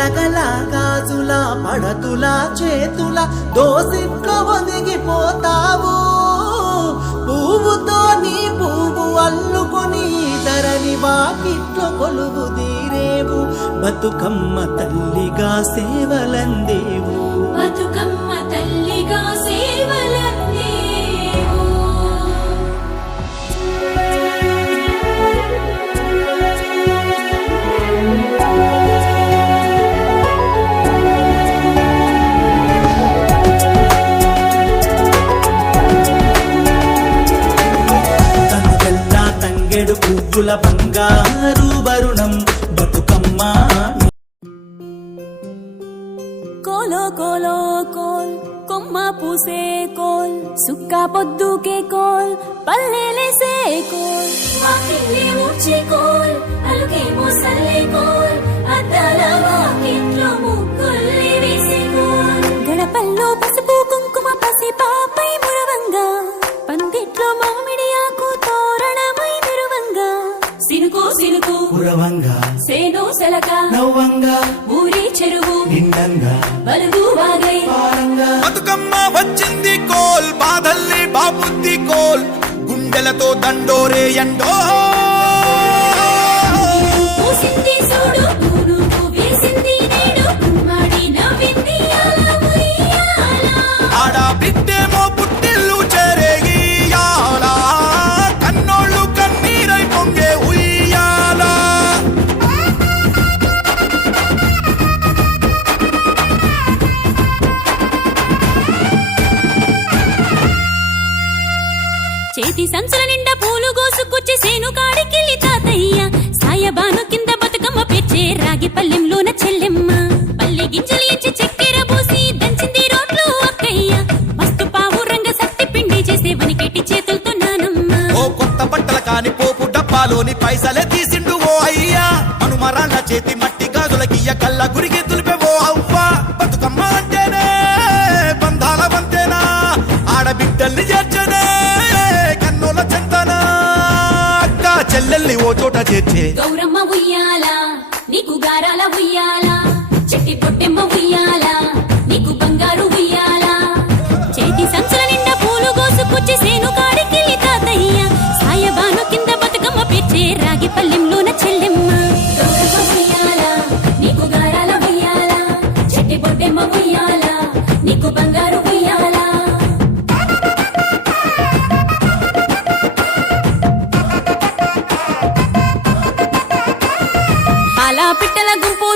గలగల గాజుల పడతుల చేతుల దోసిట్లో ఒదిగిపోతావు. పువ్వుతో నీ పువ్వు అల్లుకొని ధరణి వాకిట్లో కొలువు తీరేవు. బతుకమ్మ తల్లిగా సేవలందేవు. బతుకమ్మ తల్లిగా సేవలందేవు. తనుగల్లా తంగెడు పువ్వుల బంగారు వరుణం బతుకమ్మ. కోలో కోలో కోల్ కొమ్మ పూసే కోల్ సుక్క పొద్దుకే కోల్ పల్లెలేసే కోల్ వాకిలి ఊడ్చే కోల్ అలుకేమో సల్లే కోల్ అద్దాల వాకిట్లో ముగ్గుల్ని వేసే కోల్ గడపల్లో పసుపు కుంకుమ పసి పాపై మురవంగా పందిట్లో మామిడి ఆకు తోరణమై మురవంగా సినుకు సినుకు పురవంగా సేను సెలక నవ్వంగా ఊరి చెరువు నిండంగా బలుగు వాగై బతుకమ్మ వచ్చింది కోల్ బాధల్ని బాబుద్ది కోల్ గుండెలతో దండోరే ఎండో పూసింది చూడు పూనుకు వేసింది నేడు గుమ్మడి నవ్వింది అలా ఉయ్యాల. ఆడ బిడ్డేమో పుట్టిల్లు చెరేగియాల కన్నోళ్ళు కన్నీరై పొంగే ఉయ్యాల. చేతి సంచుల నిండా పూలు గోసుకొచ్చి సేను కాడికెళ్ళి తాతయ్య సాయబాను కింద బతుకమ్మ పేర్చే రాగి పల్లెంలోన చెల్లెమ్మ పల్లె గింజలు ఎంచి చక్కెర పోసి దంచింది రోడ్లు అక్కయ్య మస్తు పావు రంగ సత్తి పిండి చేసే వనికెట్టి చేతులతో నానమ్మ. ఓ కొత్త బట్టల కాని పోపు డబ్బాలోని పైసలే తీసిండు ఓ అయ్యా మనుమరాళ్ళ చేతి మట్టి గాజులకియ్య కళ్ళ గురికి తులిపే ఓ అవ్వ. బతుకమ్మ అంటేనే బంధాల వంతేనా ఆడబిడ్డల్ని చేర్చనే కన్నుల చెంతనా అక్క చెల్లెల్ని ఓ చోట చేర్చే గౌరమ్మ ఉయ్యాల నీకు గారాల ఉయ్యాల చెట్టి పొట్టెమ్మ ఉయ్యాల నీకు బంగారు ఉయ్యాల. చేతి సంచుల నిండా పూలు గోసుకొచ్చి సేను కాడికెళ్ళి తాతయ్య సాయబాను కింద బతుకమ్మ పేర్చే రాగి పల్లెంలోన చెల్లెమ్మ. గౌరమ్మ ఉయ్యాల నీకు గారాల ఉయ్యాల చెట్టి పొట్టెమ్మ ఉయ్యాల నీకు బంగారు ఉయ్యాల. పాల పిట్టల గుంపు